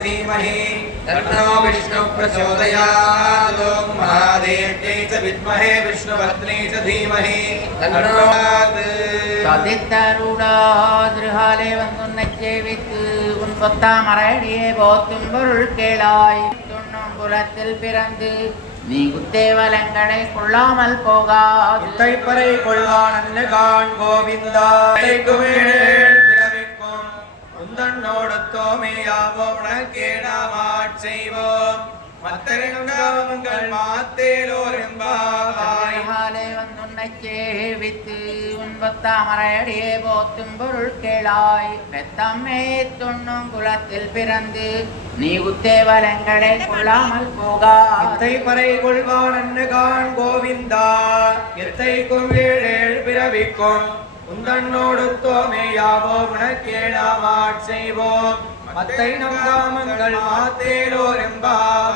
धीमहि तन्नो विष्णु प्रचोदयात् ओम महादेव्यै च विद्महे विष्णुपत्न्यै च धीमहि तन्नो சதித்தருடாதிருகாலே வந்துன்னை சேவித்து உன் பொத்தாமரையடியே போத்தும் பொருள் கேளாய் துண்ணும் குலத்தில் பிறந்து நீ குத்தேவலங்களை கொள்ளாமல் போகாது இத்தைப்பறை கொள்வான் அன்னகான் கோவிந்தா பிறவிக்கும் உந்தன்னோடு தோமையாவோம் உனக்கேடாமாட் செய்வோம் மத்தங்கள் மாத்தேலோர் என்பாலே வந்துன்னை சேவித்து உன் பொத்தாமரையடியே போத்தும் பொருள் கேளாய் பெத்தம்மே துண்ணும் குலத்தில் பிறந்து நீ குத்தேவலங்களை கொள்ளாமல் போகாது பறை கொள்வான் அன்னகான் கோவிந்தா எத்தைக்கும் ஏழேழ் பிறவிக்கும் உந்தன்னோடு தோமையாவோம் உனக்கேடாமாட் செய்வோம் மத்தை நம் காமங்கள் மாத்தேலோர் என்பார்